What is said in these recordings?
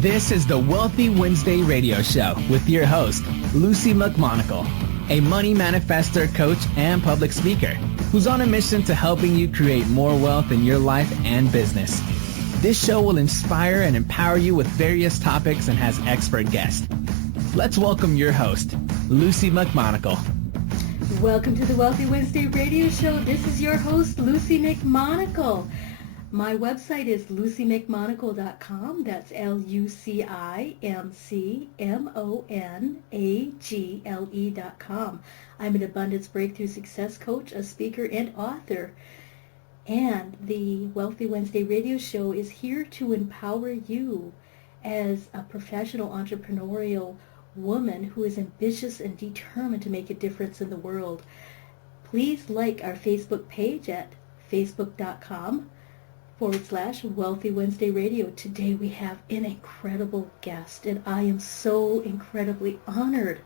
This is the Wealthy Wednesday radio show with your host, Lucy McMonagle, a money manifestor, coach, and public speaker who's on a mission to helping you create more wealth in your life and business. This show will inspire and empower you with various topics and has expert guests. Let's welcome your host, Lucy McMonagle. Welcome to the Wealthy Wednesday radio show. This is your host, Lucy McMonagle. My website is lucymcmonagle.com. That's LucyMcMonagle.com. I'm an abundance breakthrough success coach, a speaker, and author. And the Wealthy Wednesday radio show is here to empower you as a professional entrepreneurial woman who is ambitious and determined to make a difference in the world. Please like our Facebook page at facebook.com/Wealthy Wednesday Radio. Today we have an incredible guest, and I am so incredibly honored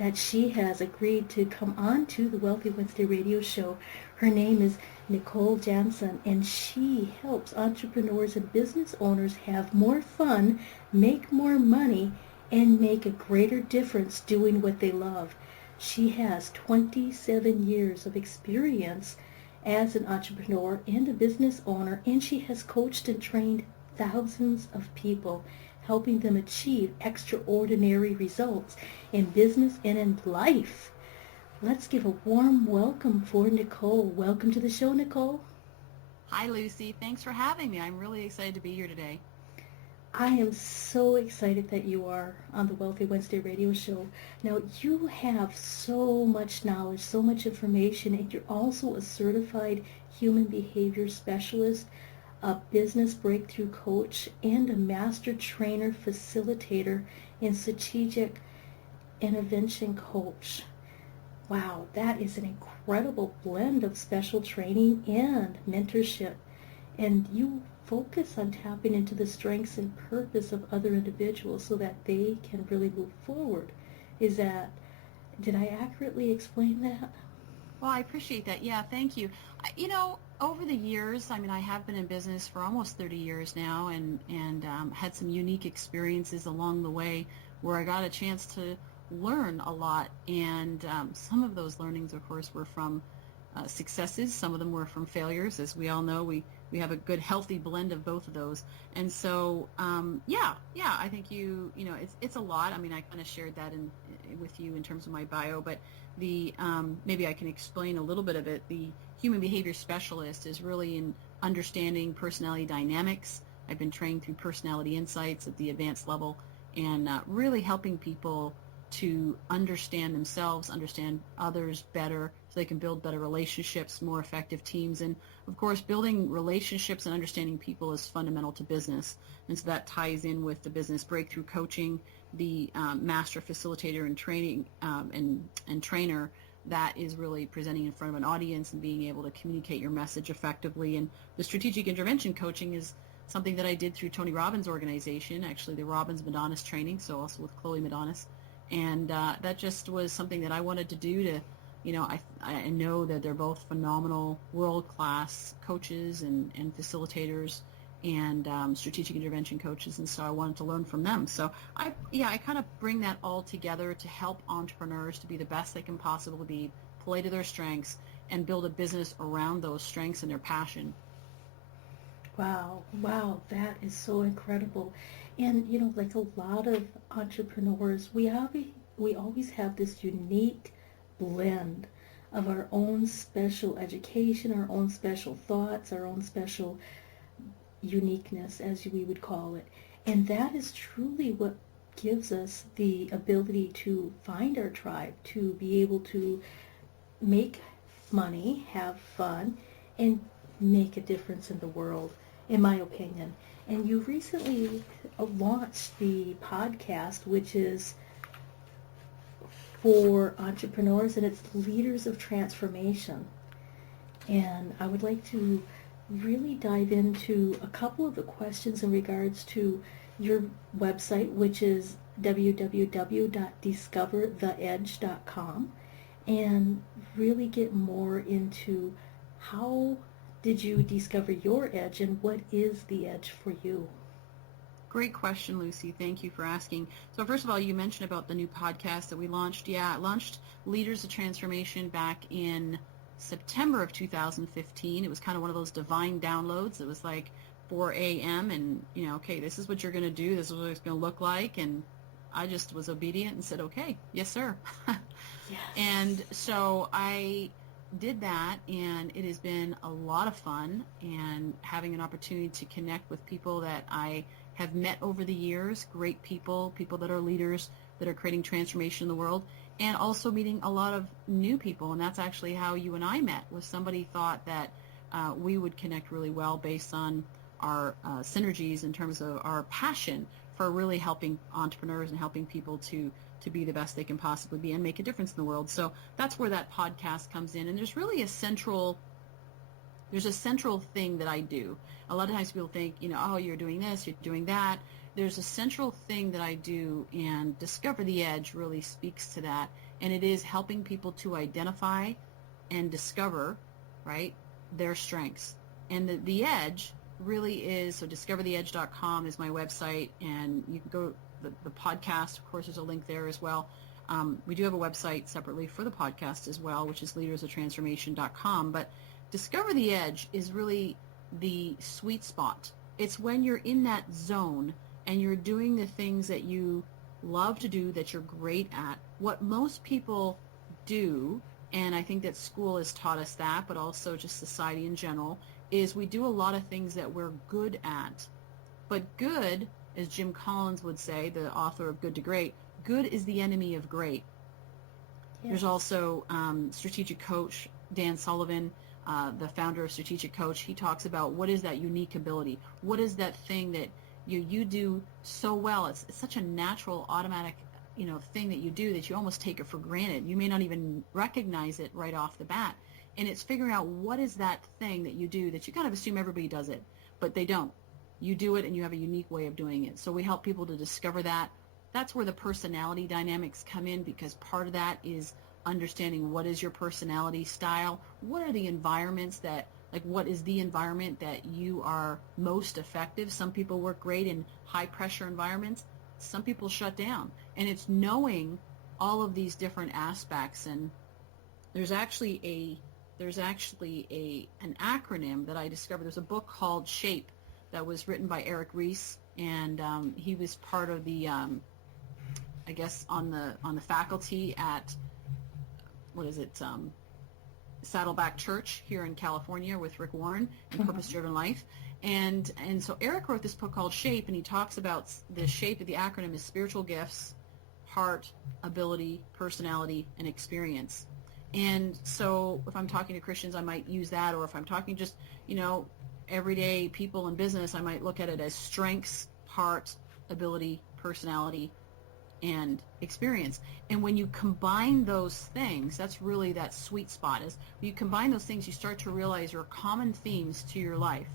that she has agreed to come on to the Wealthy Wednesday Radio show. Her name is Nicole Jansen, and she helps entrepreneurs and business owners have more fun, make more money, and make a greater difference doing what they love. She has 27 years of experience as an entrepreneur and a business owner, and she has coached and trained thousands of people, helping them achieve extraordinary results in business and in life. Let's give a warm welcome for Nicole. Welcome to the show, Nicole. Hi, Lucy. Thanks for having me. I'm really excited to be here today. I am so excited that you are on the Wealthy Wednesday radio show. Now, you have so much knowledge, so much information, and you're also a certified human behavior specialist, a business breakthrough coach, and a master trainer, facilitator, and strategic intervention coach. Wow, that is an incredible blend of special training and mentorship. And you focus on tapping into the strengths and purpose of other individuals so that they can really move forward. Did I accurately explain that? Well, I appreciate that. Yeah, thank you. Over the years, I have been in business for almost 30 years now and had some unique experiences along the way where I got a chance to learn a lot. And some of those learnings, of course, were from successes. Some of them were from failures. As we all know, we have a good, healthy blend of both of those. And so, I think it's a lot. I kind of shared that with you in terms of my bio, but maybe I can explain a little bit of it. The human behavior specialist is really in understanding personality dynamics. I've been trained through personality insights at the advanced level and really helping people to understand themselves, understand others better, so they can build better relationships, more effective teams. And of course, building relationships and understanding people is fundamental to business. And so that ties in with the business breakthrough coaching, the master facilitator and training and trainer that is really presenting in front of an audience and being able to communicate your message effectively. And the strategic intervention coaching is something that I did through Tony Robbins' organization, actually the Robbins Madonnas training, so also with Chloe Madonnas. And that just was something that I wanted to do to, I know that they're both phenomenal, world-class coaches and facilitators and strategic intervention coaches, and so I wanted to learn from them. So I kind of bring that all together to help entrepreneurs to be the best they can possibly be, play to their strengths, and build a business around those strengths and their passion. Wow, that is so incredible. And, like a lot of entrepreneurs, we always have this unique blend of our own special education, our own special thoughts, our own special uniqueness, as we would call it. And that is truly what gives us the ability to find our tribe, to be able to make money, have fun, and make a difference in the world, in my opinion. And you recently launched the podcast, which is for entrepreneurs, and it's Leaders of Transformation. And I would like to really dive into a couple of the questions in regards to your website, which is www.discovertheedge.com, and really get more into how did you discover your edge and what is the edge for you? Great question, Lucy. Thank you for asking. So first of all, you mentioned about the new podcast that we launched. Yeah, I launched Leaders of Transformation back in September of 2015. It was kind of one of those divine downloads. It was like 4 a.m. and, okay, this is what you're going to do. This is what it's going to look like. And I just was obedient and said, okay, yes, sir. Yes. And so I did that, and it has been a lot of fun, and having an opportunity to connect with people that I have met over the years, great people that are leaders, that are creating transformation in the world, and also meeting a lot of new people. And that's actually how you and I met, was somebody thought that we would connect really well based on our synergies in terms of our passion for really helping entrepreneurs and helping people to be the best they can possibly be and make a difference in the world. So that's where that podcast comes in. And there's really a central thing that I do. A lot of times people think, oh, you're doing this, you're doing that. There's a central thing that I do, and Discover the Edge really speaks to that. And it is helping people to identify and discover, right, their strengths. And the edge really is, so discovertheedge.com is my website, and you can go, the podcast, of course, there's a link there as well. We do have a website separately for the podcast as well, which is leadersoftransformation.com. But Discover the Edge is really the sweet spot. It's when you're in that zone and you're doing the things that you love to do, that you're great at. What most people do, and I think that school has taught us that, but also just society in general, is we do a lot of things that we're good at. But good, as Jim Collins would say, the author of Good to Great, good is the enemy of great. Yes. There's also strategic coach Dan Sullivan, the founder of Strategic Coach. He talks about what is that unique ability? What is that thing that you do so well? It's such a natural, automatic thing that you do that you almost take it for granted. You may not even recognize it right off the bat. And it's figuring out what is that thing that you do that you kind of assume everybody does it, but they don't. You do it, and you have a unique way of doing it. So we help people to discover that. That's where the personality dynamics come in, because part of that is understanding what is your personality style. What are the environments what is the environment that you are most effective? Some people work great in high-pressure environments. Some people shut down. And it's knowing all of these different aspects. And there's actually an acronym that I discovered. There's a book called SHAPE that was written by Eric Ries, and he was part of the, on the faculty at, Saddleback Church here in California with Rick Warren and Purpose Driven Life. And so Eric wrote this book called SHAPE, and he talks about the shape of the acronym is spiritual gifts, heart, ability, personality, and experience. And so if I'm talking to Christians, I might use that, or if I'm talking just, everyday people in business, I might look at it as strengths, heart, ability, personality, and experience. And when you combine those things, that's really that sweet spot. Is when you combine those things, you start to realize your common themes to your life,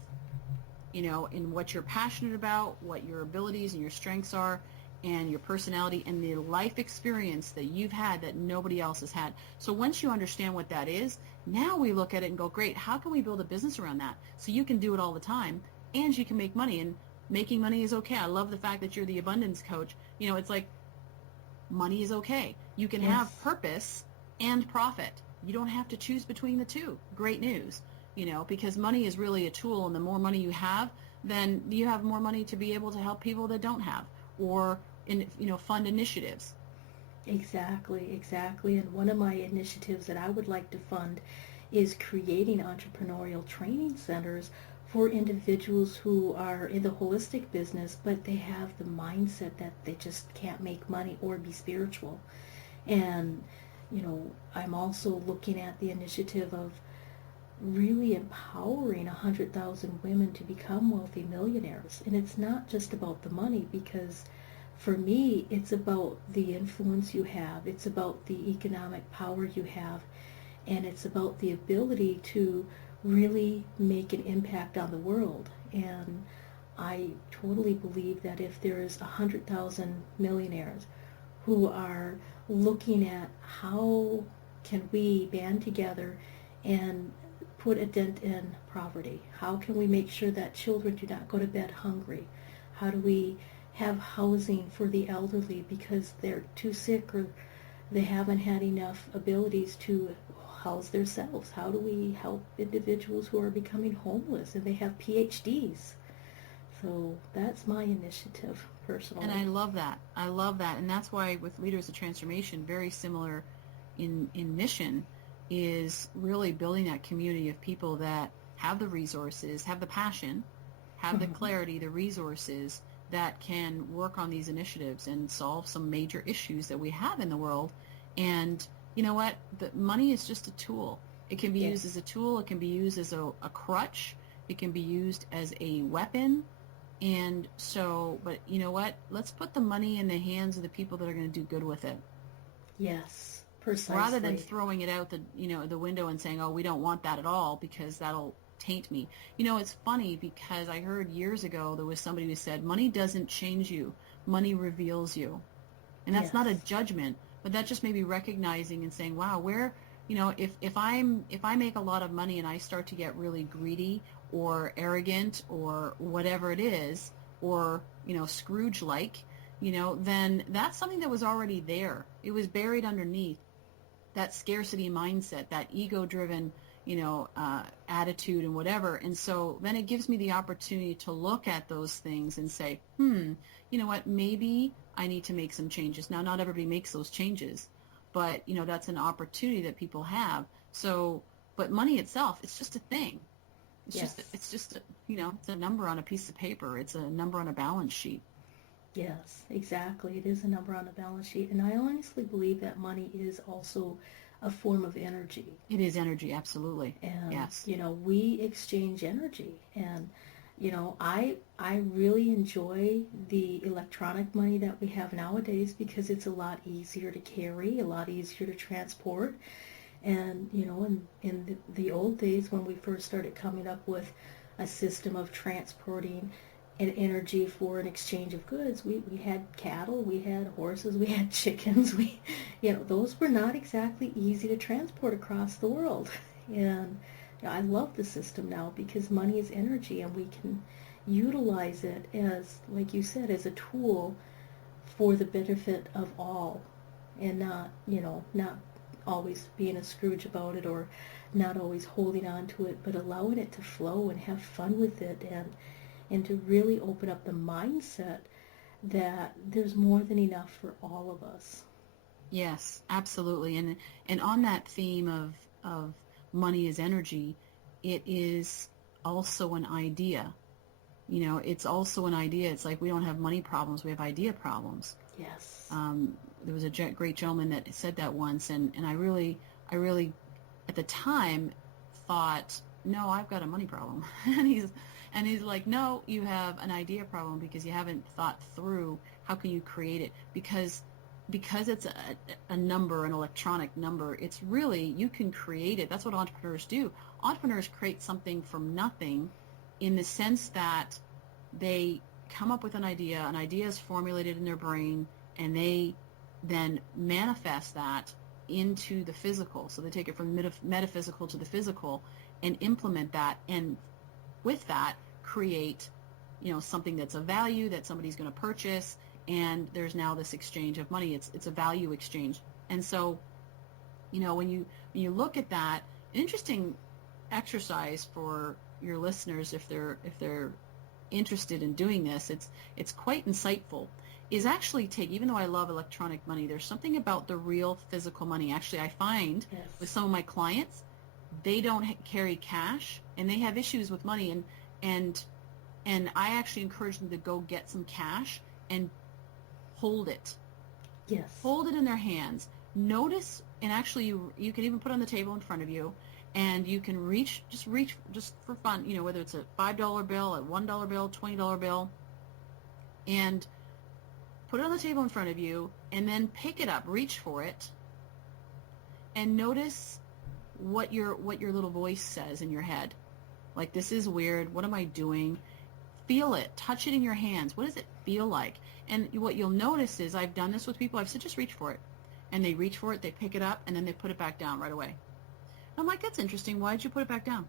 in what you're passionate about, what your abilities and your strengths are, and your personality, and the life experience that you've had that nobody else has had. So once you understand what that is, now we look at it and go, great, how can we build a business around that? So you can do it all the time, and you can make money, and making money is okay. I love the fact that you're the abundance coach. It's like money is okay. You can have purpose and profit. You don't have to choose between the two. Great news, because money is really a tool, and the more money you have, then you have more money to be able to help people that don't have, or fund initiatives. Exactly. And one of my initiatives that I would like to fund is creating entrepreneurial training centers for individuals who are in the holistic business, but they have the mindset that they just can't make money or be spiritual. And, I'm also looking at the initiative of really empowering 100,000 women to become wealthy millionaires. And it's not just about the money, because for me, it's about the influence you have. It's about the economic power you have. And it's about the ability to really make an impact on the world. And I totally believe that if there is 100,000 millionaires who are looking at how can we band together and put a dent in poverty, how can we make sure that children do not go to bed hungry, How do we have housing for the elderly because they're too sick or they haven't had enough abilities to house themselves? How do we help individuals who are becoming homeless and they have PhDs? So that's my initiative personally. And I love that. I love that. And that's why with Leaders of Transformation, very similar in mission, is really building that community of people that have the resources, have the passion, have the clarity, the resources that can work on these initiatives and solve some major issues that we have in the world. And you know what? The money is just a tool. It can be used as a tool. It can be used as a crutch. It can be used as a weapon. And so, but you know what? Let's put the money in the hands of the people that are going to do good with it. Yes, precisely. Rather than throwing it out the window and saying, oh, we don't want that at all because that'll taint me. You know, it's funny because I heard years ago there was somebody who said, money doesn't change you. Money reveals you. And that's not a judgment, but that just may be recognizing and saying, wow, where, you know, if I make a lot of money and I start to get really greedy or arrogant or whatever it is, or, you know, Scrooge-like, you know, then that's something that was already there. It was buried underneath that scarcity mindset, that ego-driven, you know, attitude and whatever. And so then it gives me the opportunity to look at those things and say, you know what, maybe I need to make some changes. Now, not everybody makes those changes, but, you know, that's an opportunity that people have. So, but money itself, it's just a thing. It's just, you know, it's a number on a piece of paper. It's a number on a balance sheet. Yes, exactly. It is a number on a balance sheet. And I honestly believe that money is also a form of energy. It is energy, absolutely. And, yes. you know, we exchange energy. And, you know, I really enjoy the electronic money that we have nowadays because it's a lot easier to carry, a lot easier to transport. And, you know, in the old days when we first started coming up with a system of transporting an energy for an exchange of goods, we had cattle, we had horses, we had chickens. You know, those were not exactly easy to transport across the world. And you know, I love the system now because money is energy and we can utilize it as, like you said, as a tool for the benefit of all and not, you know, not always being a Scrooge about it or not always holding on to it, but allowing it to flow and have fun with it and to really open up the mindset that there's more than enough for all of us. Yes, absolutely. And on that theme of money is energy, it is also an idea. You know, it's also an idea. It's like we don't have money problems, we have idea problems. Yes. There was a great gentleman that said that once, and I really, at the time, thought, no, I've got a money problem. and he's like, no, you have an idea problem because you haven't thought through how can you create it. Because it's a number, an electronic number, it's really, you can create it. That's what entrepreneurs do. Entrepreneurs create something from nothing in the sense that they come up with an idea is formulated in their brain, and they then manifest that into the physical. So they take it from metaphysical to the physical and implement that, and with that create, you know, something that's of value that somebody's going to purchase, and there's now this exchange of money. It's a value exchange. And so, you know, when you look at that, an interesting exercise for your listeners, if they're interested in doing this, it's quite insightful, is actually take, even though I love electronic money, there's something about the real physical money. Actually, I find with some of my clients, they don't carry cash and they have issues with money, and I actually encourage them to go get some cash and hold it. Yes. Hold it in their hands. Notice, and actually you can even put it on the table in front of you, and you can reach just for fun, you know, whether it's a $5 bill, a $1 bill, $20 bill, and put it on the table in front of you, and then pick it up, reach for it, and notice what your little voice says in your head. Like, this is weird. What am I doing? Feel it. Touch it in your hands. What does it feel like? And what you'll notice is, I've done this with people. I've said, just reach for it. And they reach for it, they pick it up, and then they put it back down right away. I'm like, that's interesting. Why did you put it back down?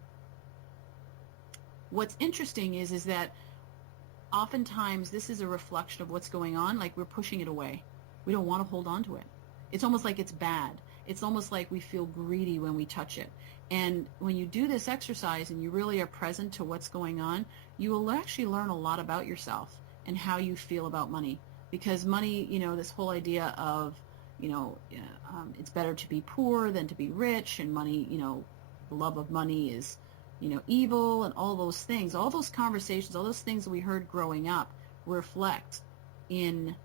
What's interesting is that oftentimes this is a reflection of what's going on. Like we're pushing it away. We don't want to hold on to it. It's almost like it's bad. It's almost like we feel greedy when we touch it. And when you do this exercise and you really are present to what's going on, you will actually learn a lot about yourself and how you feel about money. Because money, this whole idea of, it's better to be poor than to be rich, and money, the love of money is, evil, and all those things, all those conversations, all those things that we heard growing up reflect in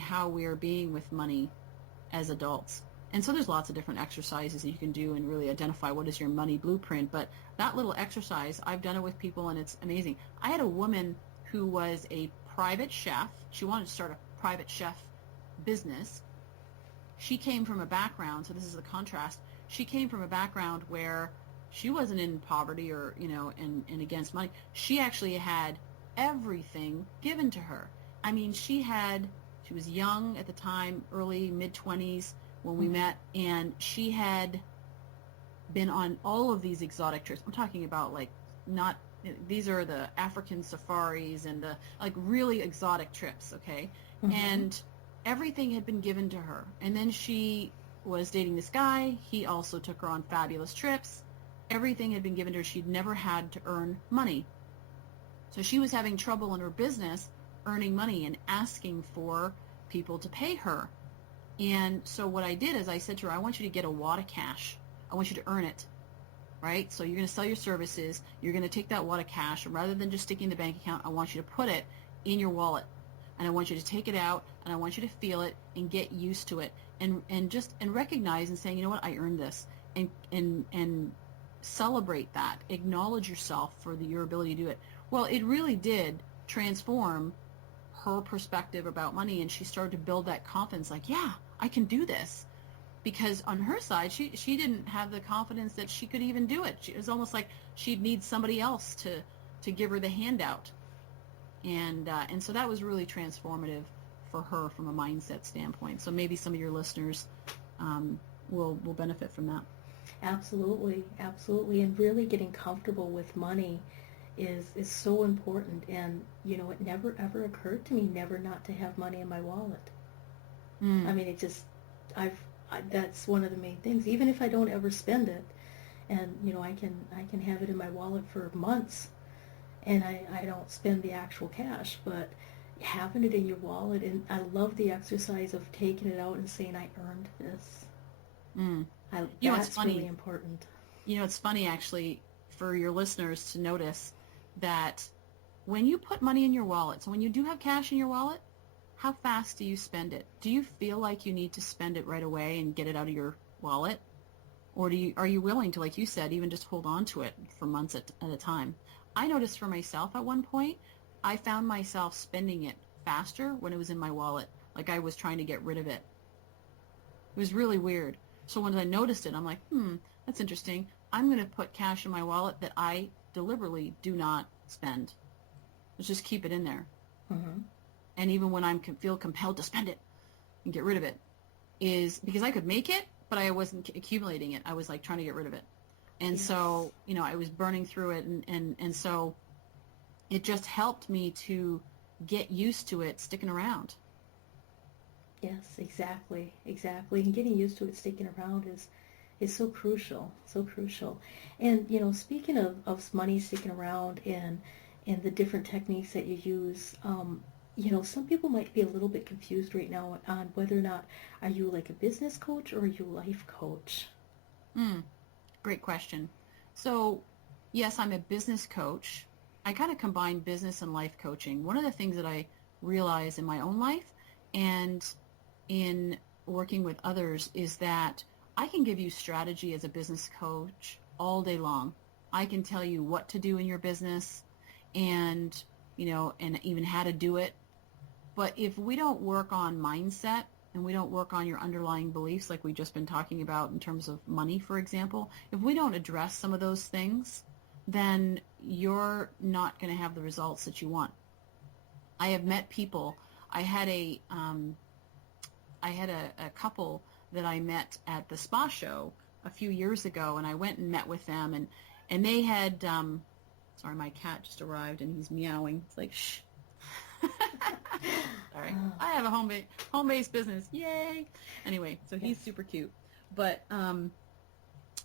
how we are being with money as adults. And so there's lots of different exercises that you can do and really identify what is your money blueprint. But that little exercise, I've done it with people, and it's amazing. I had a woman who was a private chef. She wanted to start a private chef business. She came from a background, so this is the contrast. She came from a background where she wasn't in poverty or, and against money. She actually had everything given to her. I mean, she was young at the time, early, mid-20s when we met, and she had been on all of these exotic trips. I'm talking about these are the African safaris and the really exotic trips, okay? Mm-hmm. And everything had been given to her. And then she was dating this guy. He also took her on fabulous trips. Everything had been given to her. She'd never had to earn money. So she was having trouble in her business earning money and asking for people to pay her. And so what I did is I said to her, I want you to get a wad of cash. I want you to earn it, right? So you're going to sell your services. You're going to take that wad of cash, and rather than just sticking in the bank account, I want you to put it in your wallet. And I want you to take it out, and I want you to feel it and get used to it, and recognize and saying, you know what, I earned this, and celebrate that. Acknowledge yourself for your ability to do it. Well, it really did transform her perspective about money, and she started to build that confidence, like, yeah, I can do this. Because on her side, she didn't have the confidence that she could even do it. It was almost like she'd need somebody else to give her the handout. And so that was really transformative for her from a mindset standpoint. So maybe some of your listeners will benefit from that. Absolutely, absolutely. And really getting comfortable with money is so important. And, it never, ever occurred to me never not to have money in my wallet. I mean, it just, that's one of the main things. Even if I don't ever spend it, and, I can have it in my wallet for months, and I don't spend the actual cash, but having it in your wallet, and I love the exercise of taking it out and saying, I earned this. That's really important. It's funny, actually, for your listeners to notice that when you put money in your wallet, so when you do have cash in your wallet, how fast do you spend it? Do you feel like you need to spend it right away and get it out of your wallet? Or are you willing to, like you said, even just hold on to it for months at a time? I noticed for myself at one point, I found myself spending it faster when it was in my wallet, like I was trying to get rid of it. It was really weird. So when I noticed it, I'm like, that's interesting. I'm going to put cash in my wallet that I deliberately do not spend. Let's just keep it in there. Mm-hmm. And even when I feel compelled to spend it and get rid of it, is because I could make it, but I wasn't accumulating it. I was like trying to get rid of it. And yes. So, I was burning through it. And so it just helped me to get used to it sticking around. Yes, exactly. And getting used to it sticking around is so crucial, so crucial. And, speaking of money sticking around and the different techniques that you use, some people might be a little bit confused right now on whether or not, are you like a business coach or are you a life coach? Great question. So, yes, I'm a business coach. I kind of combine business and life coaching. One of the things that I realize in my own life and in working with others is that I can give you strategy as a business coach all day long. I can tell you what to do in your business and even how to do it. But if we don't work on mindset and we don't work on your underlying beliefs, like we've just been talking about in terms of money, for example, if we don't address some of those things, then you're not going to have the results that you want. I have met people. I had a couple that I met at the spa show a few years ago, and I went and met with them, and they had sorry, my cat just arrived and he's meowing. It's like, shh, All right. I have a home-based business. Yay. Anyway, so he's super cute. But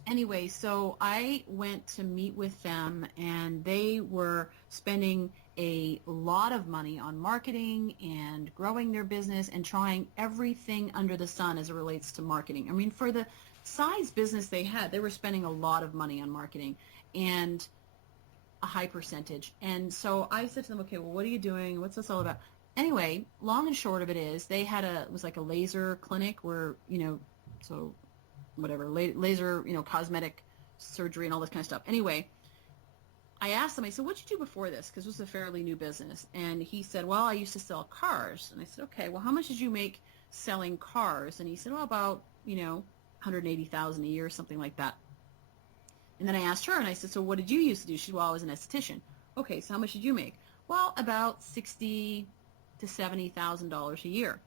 anyway, so I went to meet with them, and they were spending a lot of money on marketing and growing their business and trying everything under the sun as it relates to marketing. I mean, for the size business they had, they were spending a lot of money on marketing and a high percentage. And so I said to them, okay, well, what are you doing? What's this all about? Anyway, long and short of it is they had it was like a laser clinic where, so whatever, laser, cosmetic surgery and all this kind of stuff. Anyway, I asked him, I said, what'd you do before this? Because it was a fairly new business. And he said, well, I used to sell cars. And I said, okay, well, how much did you make selling cars? And he said, well, about, $180,000 a year, something like that. And then I asked her, and I said, so what did you used to do? She said, well, I was an esthetician. Okay, so how much did you make? Well, about $60,000 to $70,000 a year.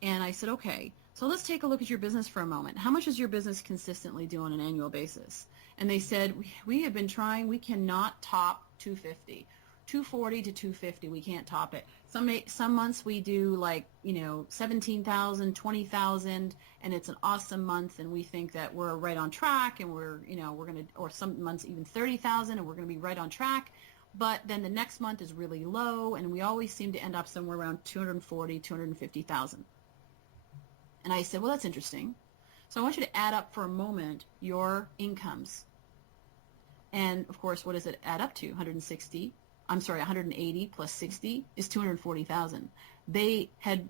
And I said, okay, so let's take a look at your business for a moment. How much does your business consistently do on an annual basis? And they said, we have been trying, we cannot top 250. 240 to 250, we can't top it. Some months we do like, 17,000, 20,000, and it's an awesome month, and we think that we're right on track, and we're going to, or some months even 30,000, and we're going to be right on track. But then the next month is really low, and we always seem to end up somewhere around 240, 250,000. And I said, well, that's interesting. So I want you to add up for a moment your incomes. And, of course, what does it add up to? 180 plus 60 is 240,000. They had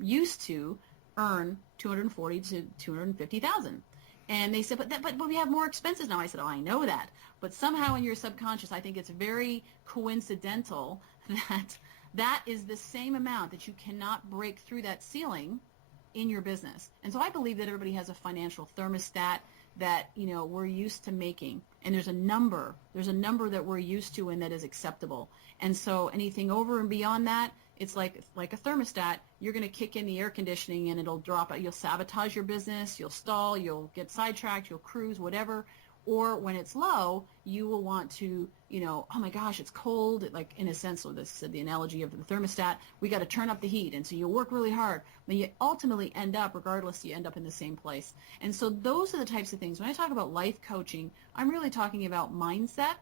used to earn 240 to 250,000. And they said, but we have more expenses now. I said, oh, I know that. But somehow in your subconscious, I think it's very coincidental that is the same amount that you cannot break through that ceiling in your business. And so I believe that everybody has a financial thermostat that, we're used to making. And there's a number that we're used to and that is acceptable. And so anything over and beyond that, it's like a thermostat. You're going to kick in the air conditioning and it'll drop out. You'll sabotage your business. You'll stall. You'll get sidetracked. You'll cruise, whatever. Or when it's low, you will want to, oh my gosh, it's cold. Like in a sense, so this is the analogy of the thermostat. We got to turn up the heat. And so you work really hard. But you ultimately end up, regardless, you end up in the same place. And so those are the types of things. When I talk about life coaching, I'm really talking about mindset.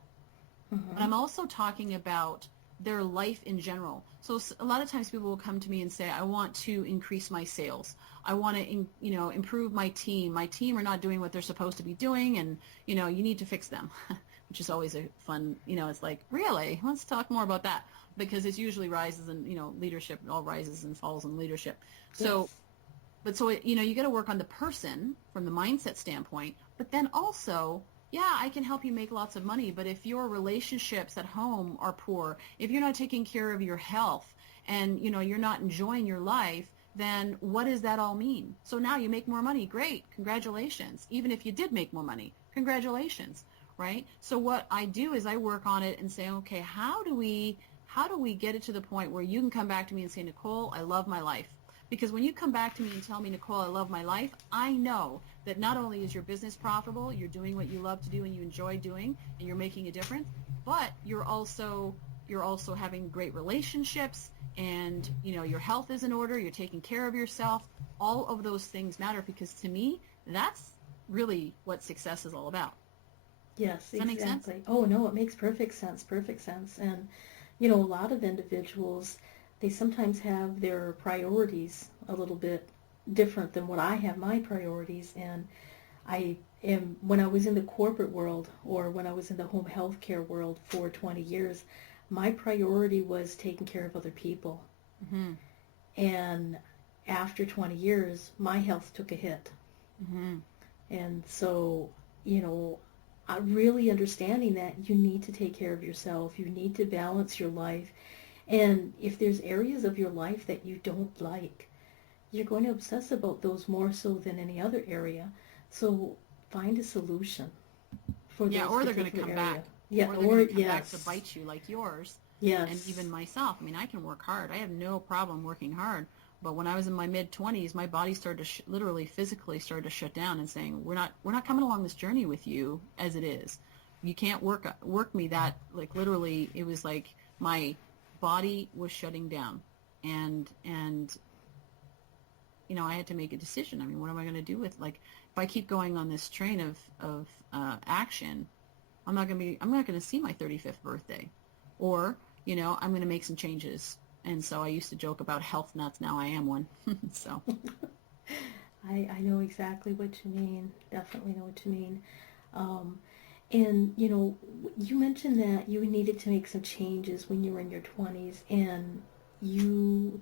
Mm-hmm. But I'm also talking about their life in general. So a lot of times people will come to me and say, I want to increase my sales. I want to, improve my team. My team are not doing what they're supposed to be doing, and, you need to fix them, which is always a fun, it's like, really? Let's talk more about that, because it's usually rises in, leadership. It all rises and falls in leadership. So, yes. But so, you got to work on the person from the mindset standpoint, but then also, yeah, I can help you make lots of money, but if your relationships at home are poor, if you're not taking care of your health and, you're not enjoying your life, then what does that all mean? So now you make more money. Great. Congratulations. Even if you did make more money, congratulations, right? So what I do is I work on it and say, okay, how do we get it to the point where you can come back to me and say, Nicole, I love my life? Because when you come back to me and tell me, Nicole, I love my life, I know that not only is your business profitable, you're doing what you love to do and you enjoy doing, and you're making a difference, but you're also having great relationships, and your health is in order, you're taking care of yourself. All of those things matter, because to me, that's really what success is all about. Yes, Does that exactly. make sense? Oh, no, it makes perfect sense. And, a lot of individuals, they sometimes have their priorities a little bit different than what I have my priorities. And when I was in the corporate world, or when I was in the home health care world for 20 years, my priority was taking care of other people. Mm-hmm. And after 20 years, my health took a hit. Mm-hmm. And so, really understanding that you need to take care of yourself, you need to balance your life. And if there's areas of your life that you don't like, you're going to obsess about those more so than any other area. So find a solution for those or they're going to come area. back. Yeah, or they're going to come yes. back to bite you like yours. Yes. And even myself. I mean, I can work hard. I have no problem working hard. But when I was in my mid-20s, my body started to literally physically started to shut down and saying, we're not coming along this journey with you as it is. You can't work me that, like, literally, it was like my body was shutting down. and I had to make a decision. I mean, what am I going to do with, like, if I keep going on this train of action, I'm not going to see my 35th birthday, or I'm going to make some changes. And so I used to joke about health nuts. Now I am one. So I know exactly what you mean. Definitely know what you mean. And you mentioned that you needed to make some changes when you were in your 20s, and you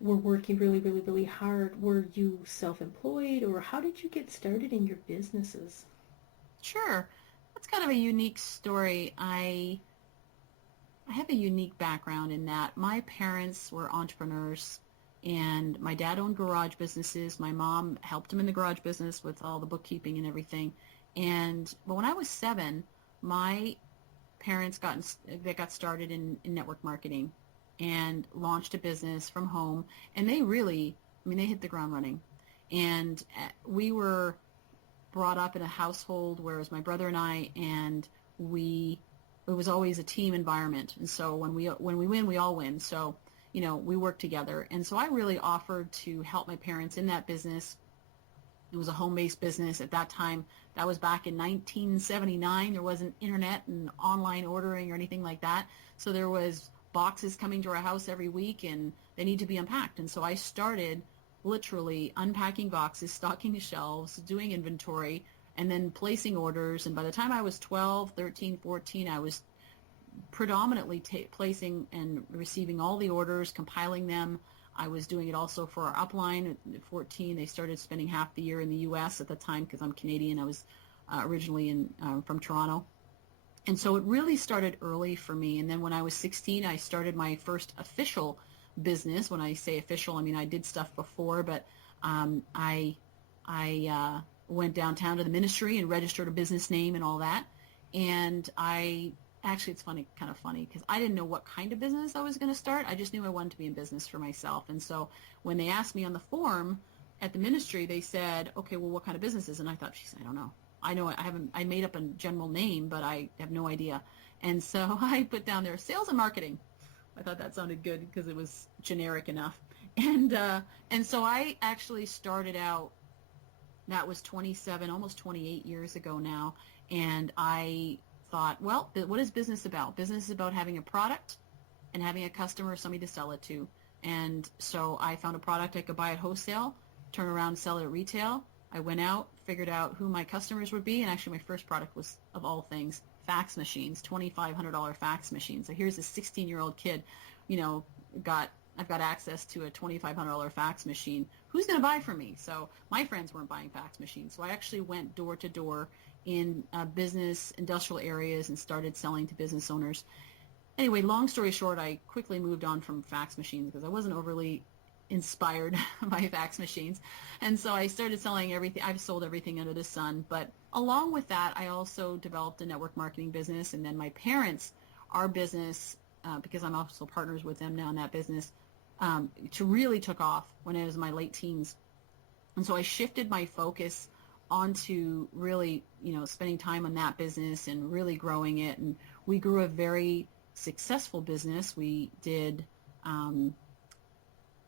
were working really, really, really hard. Were you self-employed, or how did you get started in your businesses? Sure. That's kind of a unique story. I have a unique background in that my parents were entrepreneurs, and my dad owned garage businesses. My mom helped him in the garage business with all the bookkeeping and everything. But when I was 7, my parents got started in network marketing and launched a business from home. And they really, they hit the ground running. And we were brought up in a household where it was my brother and I, and it was always a team environment. And so when we win, we all win. So, we work together. And so I really offered to help my parents in that business. It was a home-based business at that time. That was back in 1979. There wasn't internet and online ordering or anything like that. So there was boxes coming to our house every week, and they need to be unpacked. And so I started literally unpacking boxes, stocking the shelves, doing inventory, and then placing orders. And by the time I was 12, 13, 14, I was predominantly placing and receiving all the orders, compiling them. I was doing it also for our upline. At 14, they started spending half the year in the U.S. at the time because I'm Canadian. I was originally from Toronto. And so it really started early for me. And then when I was 16, I started my first official business. When I say official, I did stuff before, but I went downtown to the ministry and registered a business name and all that. And actually, it's kind of funny, because I didn't know what kind of business I was going to start. I just knew I wanted to be in business for myself. And so when they asked me on the form at the ministry, they said, okay, well, what kind of businesses? And I thought, geez, I don't know. I know I made up a general name, but I have no idea. And so I put down there sales and marketing. I thought that sounded good because it was generic enough. And so I actually started out, that was 27, almost 28 years ago now. And I thought, well, what is business about? Business is about having a product and having a customer or somebody to sell it to. And so I found a product I could buy at wholesale, turn around and sell it at retail. I went out, figured out who my customers would be, and actually my first product was, of all things, fax machines, $2,500 fax machines. So here's a 16-year-old kid, I've got access to a $2,500 fax machine. Who's going to buy from me? So my friends weren't buying fax machines. So I actually went door to door in business, industrial areas, and started selling to business owners. Anyway, long story short, I quickly moved on from fax machines because I wasn't overly inspired by fax machines. And so I started selling everything. I've sold everything under the sun. But along with that, I also developed a network marketing business. And then my parents, our business, because I'm also partners with them now in that business, really took off when I was in my late teens. And so I shifted my focus onto really, spending time on that business and really growing it. And we grew a very successful business. We did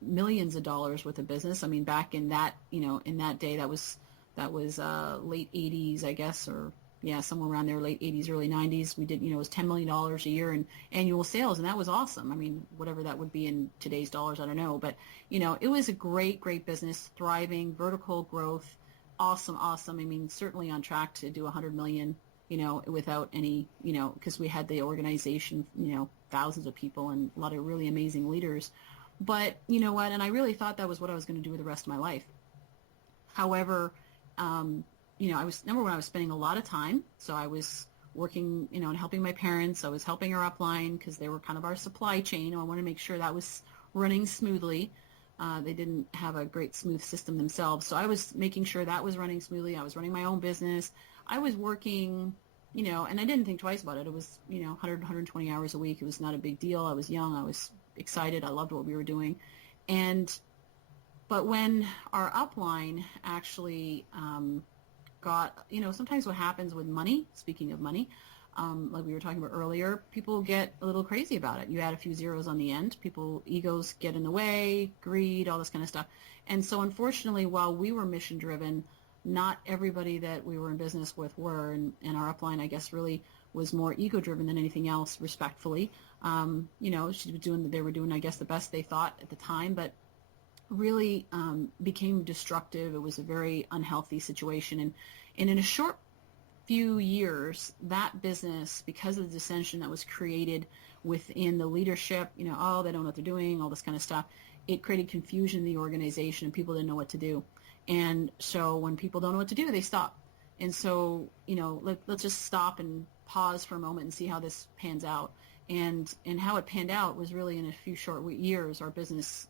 millions of dollars worth of business. Back in that, in that day, that was late 80s, I guess, or somewhere around there, late 80s, early 90s. We did, it was $10 million a year in annual sales, and that was awesome. Whatever that would be in today's dollars, I don't know. But, it was a great, great business, thriving, vertical growth, awesome. Certainly on track to do 100 million, without any, because we had the organization, thousands of people and a lot of really amazing leaders. But you know what? And I really thought that was what I was going to do with the rest of my life. However, I was spending a lot of time. So I was working, and helping my parents. I was helping our upline because they were kind of our supply chain. I wanted to make sure that was running smoothly. They didn't have a great smooth system themselves. So I was making sure that was running smoothly. I was running my own business. I was working, and I didn't think twice about it. It was, 100, 120 hours a week. It was not a big deal. I was young. I was excited. I loved what we were doing. But when our upline actually got, sometimes what happens with money, speaking of money, like we were talking about earlier, people get a little crazy about it. You add a few zeros on the end, egos get in the way, greed, all this kind of stuff. And so unfortunately, while we were mission driven, not everybody that we were in business with were, and our upline, I guess, really was more ego driven than anything else, respectfully. They were doing, I guess, the best they thought at the time, but really became destructive. It was a very unhealthy situation. And in a short few years, that business, because of the dissension that was created within the leadership, they don't know what they're doing, all this kind of stuff, it created confusion in the organization and people didn't know what to do. And so when people don't know what to do, they stop. And so, let's just stop and pause for a moment and see how this pans out. And how it panned out was really in a few short years, our business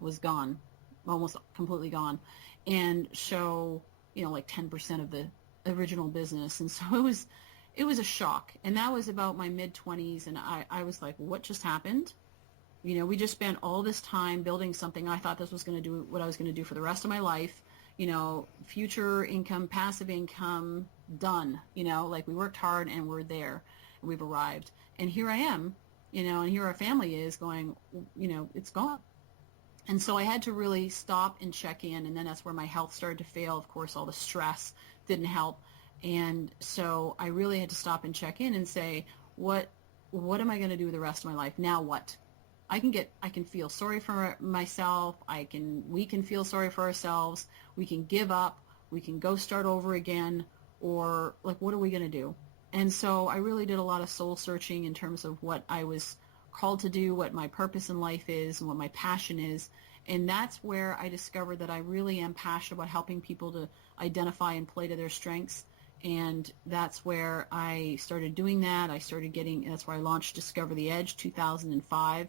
was gone, almost completely gone. And so, 10% of the original business. And so it was a shock. And that was about my mid-20s. And I was like, what just happened? We just spent all this time building something. I thought this was going to do what I was going to do for the rest of my life. Future income, passive income, done. We worked hard and we're there. And we've arrived. And here I am, and here our family is going, it's gone. And so I had to really stop and check in. And then that's where my health started to fail. Of course, all the stress didn't help. And so I really had to stop and check in and say, what am I going to do the rest of my life? Now what? I can feel sorry for myself. We can feel sorry for ourselves. We can give up. We can go start over again. Or what are we going to do? And so I really did a lot of soul searching in terms of what I was called to do, what my purpose in life is, and what my passion is. And that's where I discovered that I really am passionate about helping people to identify and play to their strengths. And that's where I started doing that. That's where I launched Discover the Edge 2005.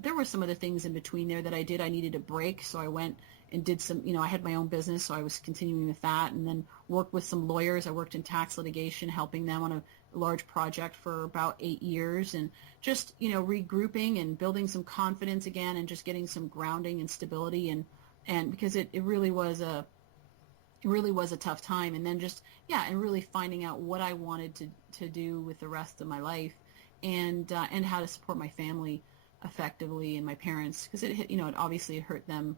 There were some other things in between there that I did. I needed a break, so I went and did some, I had my own business, so I was continuing with that, and then worked with some lawyers. I worked in tax litigation, helping them on a large project for about 8 years, and just, regrouping and building some confidence again, and just getting some grounding and stability, and because it really was a tough time. And then and really finding out what I wanted to do with the rest of my life, and how to support my family effectively, and my parents, because it obviously hurt them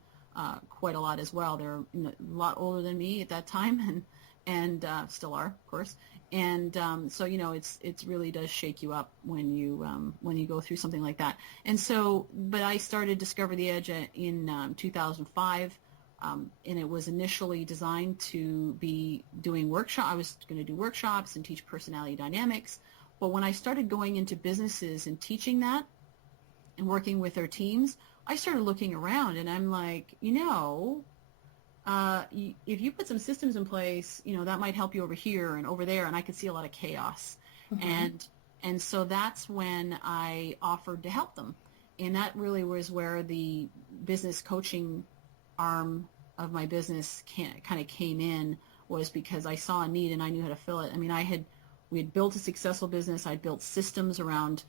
quite a lot as well. They're a lot older than me at that time, and still are, of course. And so it's really does shake you up when you go through something like that. And so, but I started Discover the Edge in 2005. And it was initially designed to be doing workshops. I was going to do workshops and teach personality dynamics. But when I started going into businesses and teaching that and working with their teams, I started looking around, and I'm like, if you put some systems in place, that might help you over here and over there. And I could see a lot of chaos. Mm-hmm. And so that's when I offered to help them. And that really was where the business coaching arm of my business kind of came in, was because I saw a need and I knew how to fill it. I mean, we had built a successful business. I'd built systems around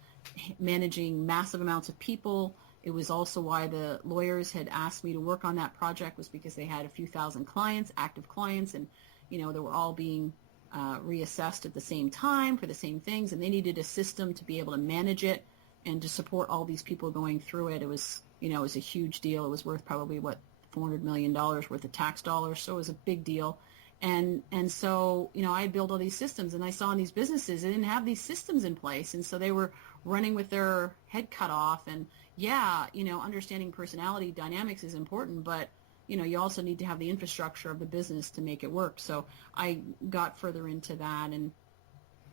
managing massive amounts of people. It was also why the lawyers had asked me to work on that project, was because they had a few thousand clients, active clients, and they were all being reassessed at the same time for the same things, and they needed a system to be able to manage it and to support all these people going through it. It was, it was a huge deal. It was worth probably $400 million worth of tax dollars, so it was a big deal. And so, I had built all these systems, and I saw in these businesses they didn't have these systems in place, and so they were running with their head cut off. And understanding personality dynamics is important, but you also need to have the infrastructure of the business to make it work. So I got further into that, and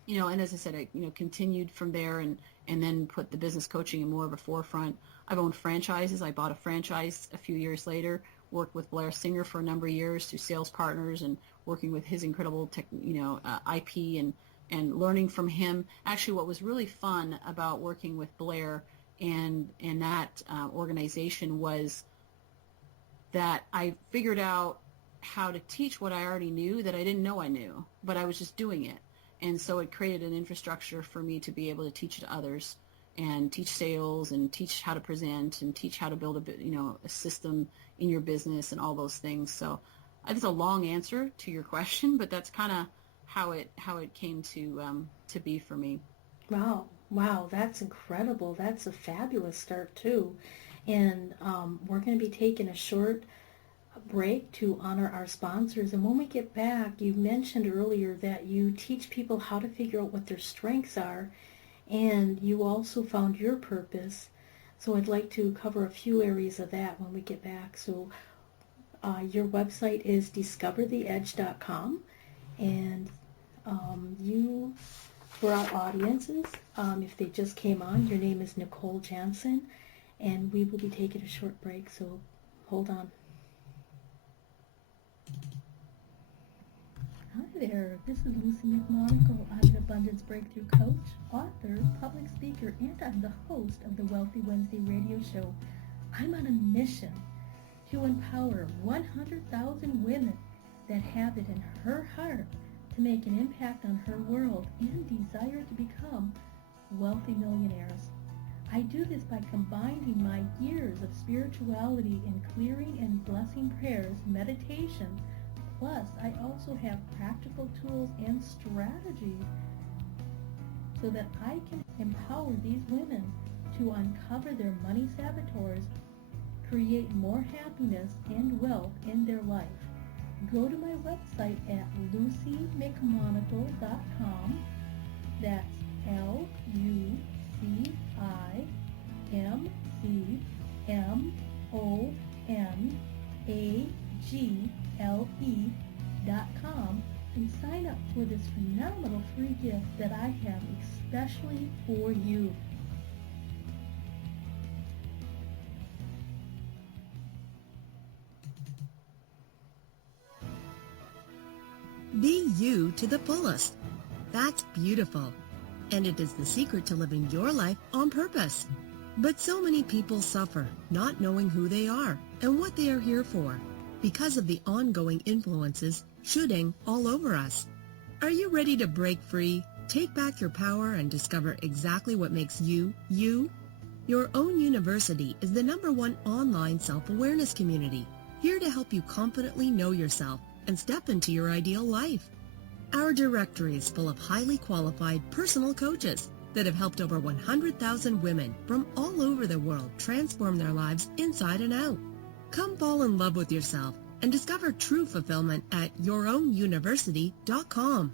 and as I said, I continued from there, and then put the business coaching in more of a forefront. I've owned franchises. I bought a franchise a few years later. Worked with Blair Singer for a number of years through sales partners, and working with his incredible IP and learning from him. Actually, what was really fun about working with Blair and that organization was that I figured out how to teach what I already knew that I didn't know I knew, but I was just doing it. And so it created an infrastructure for me to be able to teach to others, and teach sales, and teach how to present, and teach how to build a system in your business, and all those things. So That's a long answer to your question, but that's kind of how it came to be for me. Wow, that's incredible. That's a fabulous start too. And we're going to be taking a short break to honor our sponsors. And when we get back, you mentioned earlier that you teach people how to figure out what their strengths are, and you also found your purpose. So I'd like to cover a few areas of that when we get back. So your website is discovertheedge.com, and you, for our audiences, if they just came on, your name is Nicole Jansen, and we will be taking a short break, so hold on. Hi there, this is Lucy McMonagle. I'm an Abundance Breakthrough Coach, author, public speaker, and I'm the host of the Wealthy Wednesday radio show. I'm on a mission to empower 100,000 women that have it in her heart to make an impact on her world and desire to become wealthy millionaires. I do this by combining my years of spirituality in clearing and blessing prayers, meditation, plus I also have practical tools and strategies so that I can empower these women to uncover their money saboteurs, create more happiness and wealth in their life. Go to my website at lucymcmonagle.com. That's LucyMcMonagle.com and sign up for this phenomenal free gift that I have especially for you. Be you to the fullest. That's beautiful. And it is the secret to living your life on purpose. But so many people suffer not knowing who they are and what they are here for because of the ongoing influences shooting all over us. Are you ready to break free, take back your power, and discover exactly what makes you, you? Your Own University is the #1 online self-awareness community, here to help you confidently know yourself and step into your ideal life. Our directory is full of highly qualified personal coaches that have helped over 100,000 women from all over the world transform their lives inside and out. Come fall in love with yourself and discover true fulfillment at yourownuniversity.com.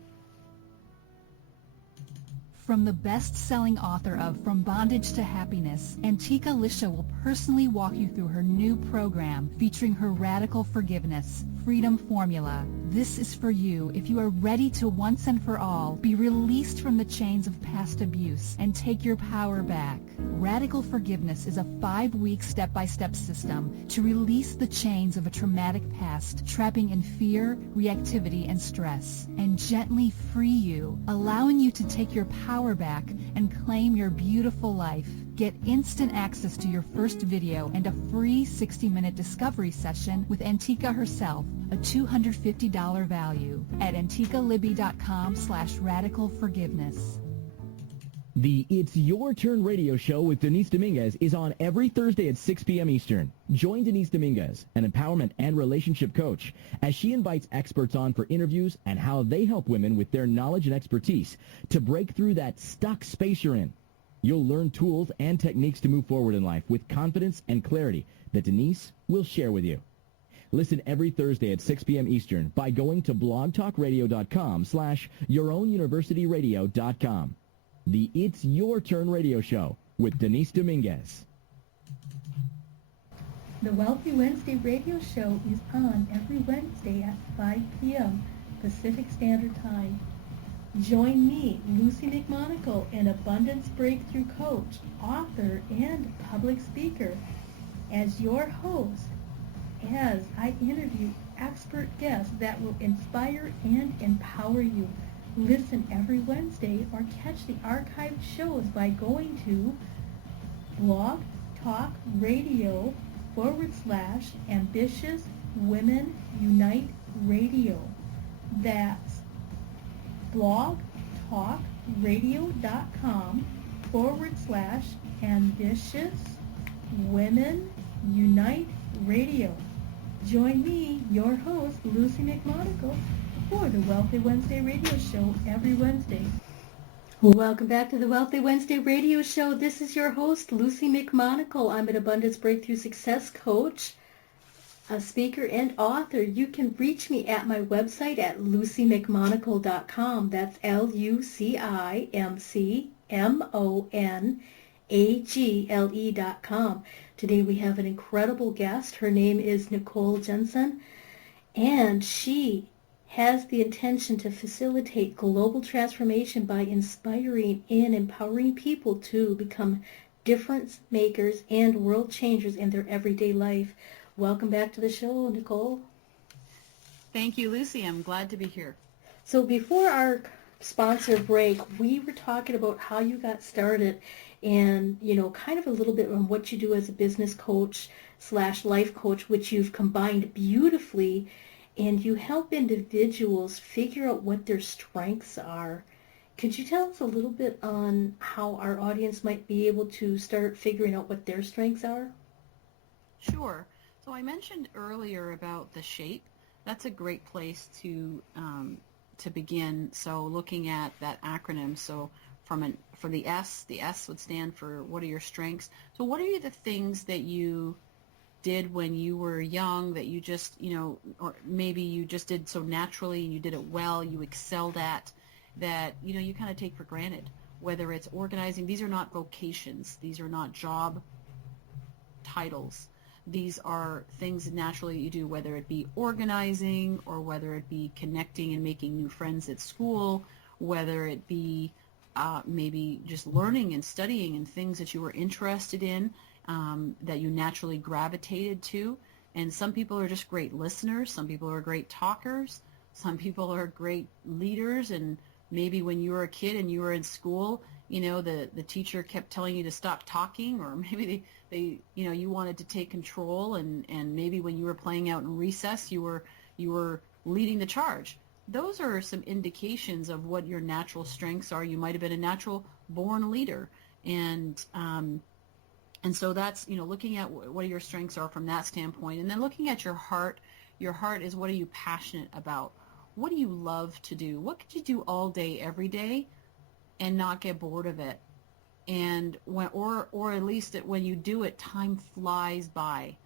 From the best-selling author of From Bondage to Happiness, Antika Lisha will personally walk you through her new program featuring her Radical Forgiveness Freedom Formula. This is for you if you are ready to once and for all be released from the chains of past abuse and take your power back. Radical Forgiveness is a 5-week step-by-step system to release the chains of a traumatic past, trapping in fear, reactivity, and stress, and gently free you, allowing you to take your power back and claim your beautiful life. Get instant access to your first video and a free 60-minute discovery session with Antika herself, a $250 value, at antikalibby.com/radicalforgiveness. The It's Your Turn radio show with Denise Dominguez is on every Thursday at 6 p.m. Eastern. Join Denise Dominguez, an empowerment and relationship coach, as she invites experts on for interviews and how they help women with their knowledge and expertise to break through that stuck space you're in. You'll learn tools and techniques to move forward in life with confidence and clarity that Denise will share with you. Listen every Thursday at 6 p.m. Eastern by going to blogtalkradio.com/yourownuniversityradio.com. The It's Your Turn radio show with Denise Dominguez. The Wealthy Wednesday radio show is on every Wednesday at 5 p.m. Pacific Standard Time. Join me, Lucy McMonagle, an Abundance Breakthrough Coach, author, and public speaker, as your host, as I interview expert guests that will inspire and empower you. Listen every Wednesday or catch the archived shows by going to Blog Talk Radio /Ambitious Women Unite Radio. That's blogtalkradio.com /Ambitious Women Unite Radio. Join me, your host, Lucy McMonagle, for the Wealthy Wednesday radio show every Wednesday. Welcome back to the Wealthy Wednesday radio show. This is your host, Lucy McMonagle. I'm an Abundance Breakthrough Success Coach, a speaker, and author. You can reach me at my website at lucymcmonagle.com. That's LucyMcMonagle.com. Today we have an incredible guest. Her name is Nicole Jansen, and she has the intention to facilitate global transformation by inspiring and empowering people to become difference makers and world changers in their everyday life. Welcome back to the show, Nicole. Thank you, Lucy. I'm glad to be here. So before our sponsor break, we were talking about how you got started and, kind of a little bit on what you do as a business coach / life coach, which you've combined beautifully, and you help individuals figure out what their strengths are. Could you tell us a little bit on how our audience might be able to start figuring out what their strengths are? Sure. So I mentioned earlier about the shape. That's a great place to begin. So looking at that acronym. So for the S would stand for what are your strengths. So what are the things that you did when you were young that you just, or maybe you just did so naturally and you did it well, you excelled at, that, you kind of take for granted, whether it's organizing. These are not vocations. These are not job titles. These are things that naturally you do, whether it be organizing or whether it be connecting and making new friends at school, whether it be maybe just learning and studying and things that you were interested in, that you naturally gravitated to. And some people are just great listeners. Some people are great talkers. Some people are great leaders. And maybe when you were a kid and you were in school, the teacher kept telling you to stop talking, or maybe they you wanted to take control, and maybe when you were playing out in recess, you were leading the charge. Those are some indications of what your natural strengths are. You might have been a natural born leader, and so that's, looking at what your strengths are from that standpoint, and then looking at your heart. Your heart is, what are you passionate about? What do you love to do? What could you do all day, every day, and not get bored of it? And or at least that when you do it, time flies by,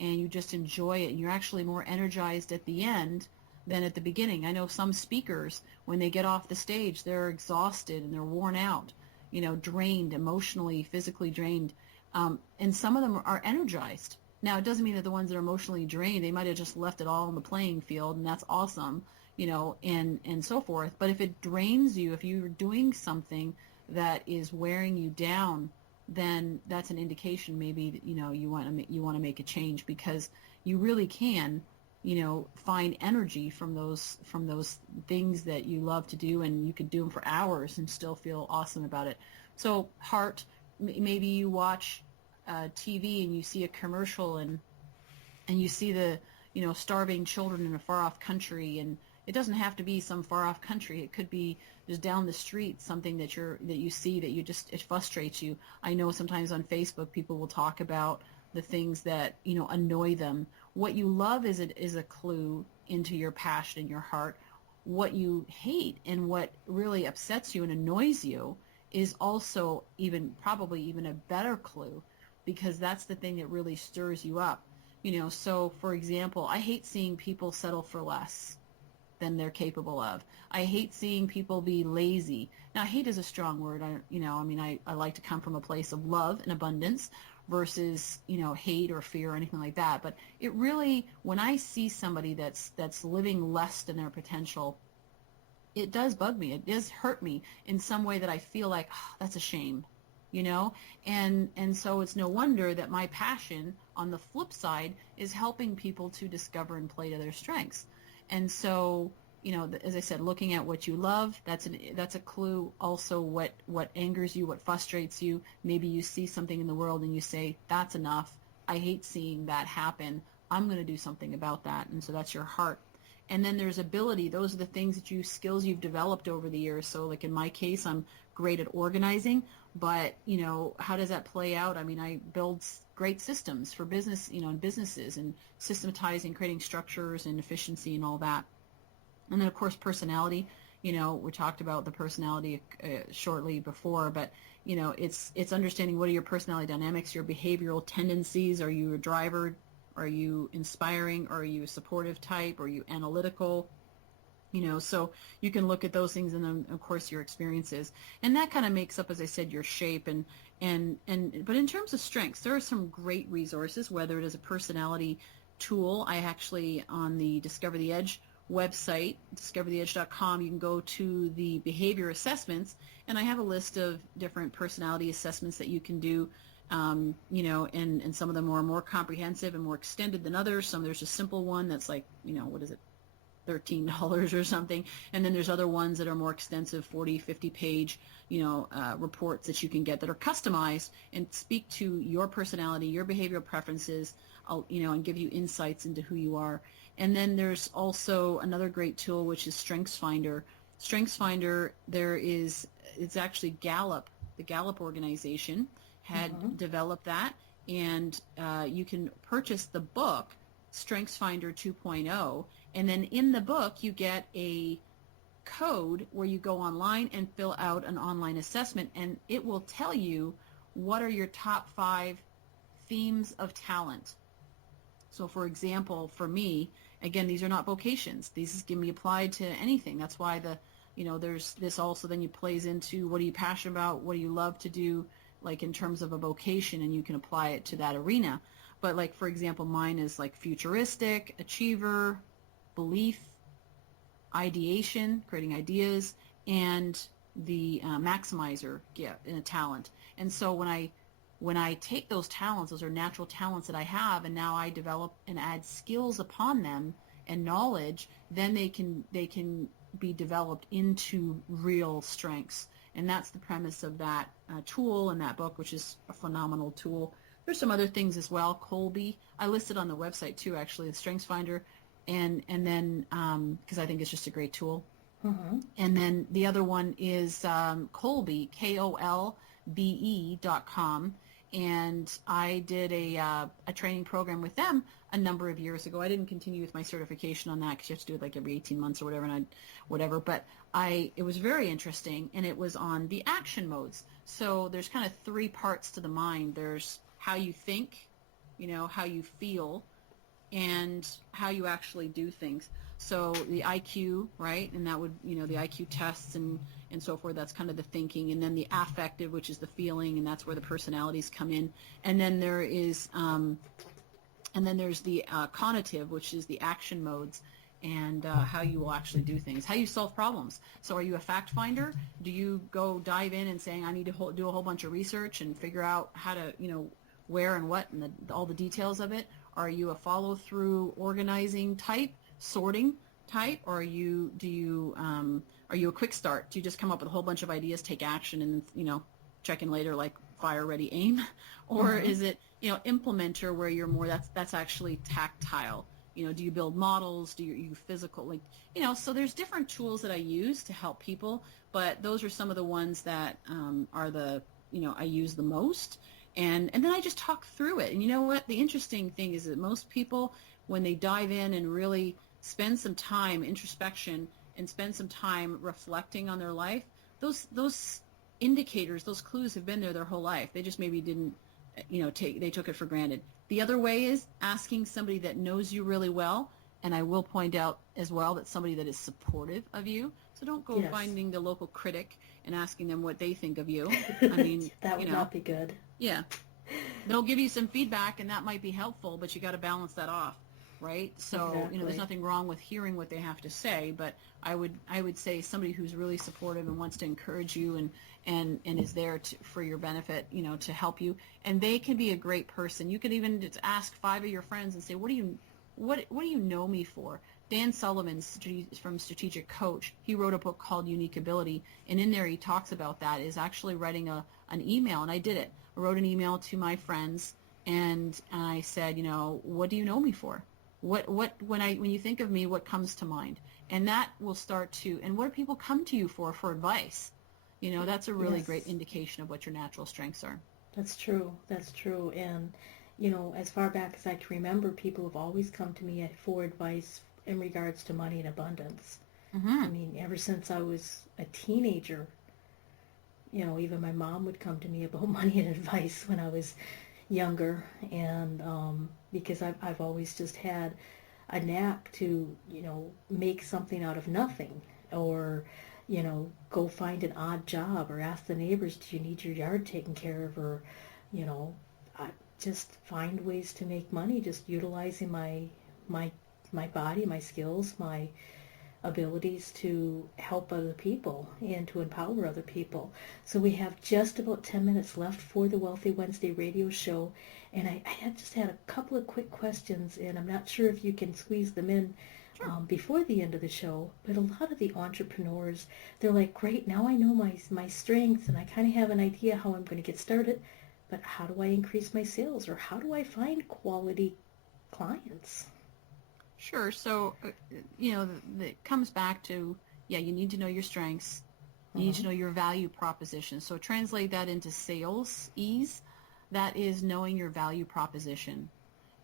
and you just enjoy it, and you're actually more energized at the end than at the beginning. I know some speakers, when they get off the stage, they're exhausted and they're worn out, drained, emotionally, physically drained, and some of them are energized. Now, it doesn't mean that the ones that are emotionally drained, they might have just left it all on the playing field, and that's awesome, and so forth. But if it drains you, if you're doing something that is wearing you down, then that's an indication maybe that, you want to make a change, because you really can, find energy from those things that you love to do, and you could do them for hours and still feel awesome about it. So heart, maybe you watch TV and you see a commercial and you see the starving children in a far off country, and it doesn't have to be some far off country. It could be just down the street, something that you see that it frustrates you. I know sometimes on Facebook people will talk about the things that annoy them. What you love is a clue into your passion and your heart. What you hate and what really upsets you and annoys you is also probably even a better clue, because that's the thing that really stirs you up. So for example, I hate seeing people settle for less than they're capable of. I hate seeing people be lazy. Now, hate is a strong word. I like to come from a place of love and abundance versus, hate or fear or anything like that. But it really, when I see somebody that's living less than their potential, it does bug me. It does hurt me in some way that I feel like, that's a shame, and so it's no wonder that my passion on the flip side is helping people to discover and play to their strengths. And so, as I said, looking at what you love, that's a clue. Also, what angers you, what frustrates you. Maybe you see something in the world and you say, that's enough. I hate seeing that happen. I'm going to do something about that. And so that's your heart. And then there's ability. Those are the things that skills you've developed over the years. So like in my case, I'm great at organizing, but, how does that play out? I mean, I build great systems for business, in businesses, and systematizing, creating structures and efficiency and all that. And then, of course, personality. We talked about the personality shortly before, but, it's understanding what are your personality dynamics, your behavioral tendencies. Are you a driver? Are you inspiring? Are you a supportive type? Are you analytical? So you can look at those things, and then, of course, your experiences. And that kind of makes up, as I said, your shape. But in terms of strengths, there are some great resources, whether it is a personality tool. I actually, on the Discover the Edge website, discovertheedge.com, you can go to the behavior assessments, and I have a list of different personality assessments that you can do. And some of them are more comprehensive and more extended than others. Some there's a simple one that's like, what is it, $13 or something. And then there's other ones that are more extensive, 40, 50 page, reports that you can get that are customized and speak to your personality, your behavioral preferences, and give you insights into who you are. And then there's also another great tool, which is StrengthsFinder. StrengthsFinder, it's actually Gallup, the Gallup organization had developed that, and you can purchase the book, StrengthsFinder 2.0, and then in the book you get a code where you go online and fill out an online assessment, and it will tell you what are your top 5 themes of talent. So, for example, for me, again, these are not vocations. These can be applied to anything. That's why there's this also then plays into what are you passionate about, what do you love to do, like in terms of a vocation, and you can apply it to that arena. But like, for example, mine is like futuristic, achiever, belief, ideation, creating ideas, and the maximizer gift and a talent. And so when I take those talents, those are natural talents that I have, and now I develop and add skills upon them and knowledge, then they can be developed into real strengths. And that's the premise of that tool and that book, which is a phenomenal tool. There's some other things as well. Colby, I listed on the website too, actually, the StrengthsFinder, and then because I think it's just a great tool. And then the other one is Kolbe, KOLBE.com. And I did a training program with them a number of years ago. I didn't continue with my certification on that because you have to do it like every 18 months or whatever. But it was very interesting, and it was on the action modes. So there's kind of 3 parts to the mind. There's how you think, how you feel, and how you actually do things. So the IQ, right, and that would, the IQ tests and so forth, that's kind of the thinking. And then the affective, which is the feeling, and that's where the personalities come in. And then there is, there's the cognitive, which is the action modes, and how you will actually do things, how you solve problems. So are you a fact finder? Do you go dive in and saying, I need to do a whole bunch of research and figure out how to, where and what and all the details of it? Are you a follow-through organizing type, sorting type, or are you a quick start? Do you just come up with a whole bunch of ideas, take action, and check in later like fire, ready, aim? Or is it implementer where you're more that's actually tactile? Do you build models? Do you physical, so there's different tools that I use to help people, but those are some of the ones that are the I use the most. And then I just talk through it. And you know what? The interesting thing is that most people, when they dive in and really spend some time introspection and spend some time reflecting on their life, those indicators, those clues have been there their whole life. They just maybe didn't, they took it for granted. The other way is asking somebody that knows you really well. And I will point out as well that somebody that is supportive of you. So don't go finding the local critic and asking them what they think of you. I mean, that would not be good. Yeah. They'll give you some feedback, and that might be helpful, but you got to balance that off, right? So, Exactly. There's nothing wrong with hearing what they have to say, but I would say somebody who's really supportive and wants to encourage you and is there for your benefit, to help you. And they can be a great person. You could even just ask 5 of your friends and say, what do you know me for? Dan Sullivan from Strategic Coach, he wrote a book called Unique Ability, and in there he talks about that, is actually writing an email, and I did it. I wrote an email to my friends, and I said, what do you know me for? When you think of me, what comes to mind? And that will start to, and what do people come to you for advice? That's a really great indication of what your natural strengths are. That's true. That's true. And, as far back as I can remember, people have always come to me for advice in regards to money and abundance. I mean, ever since I was a teenager, even my mom would come to me about money and advice when I was younger. And because I've always just had a knack to, make something out of nothing, or, go find an odd job, or ask the neighbors, do you need your yard taken care of, or, I just find ways to make money, just utilizing my body, my skills, my abilities to help other people and to empower other people. So we have just about 10 minutes left for the Wealthy Wednesday radio show, and I just had a couple of quick questions, and I'm not sure if you can squeeze them in before the end of the show, but a lot of the entrepreneurs, they're like, great, now I know my strengths, and I kind of have an idea how I'm going to get started, but how do I increase my sales, or how do I find quality clients? Sure. So, it comes back to, you need to know your strengths. You need to know your value proposition. So translate that into sales ease. That is knowing your value proposition.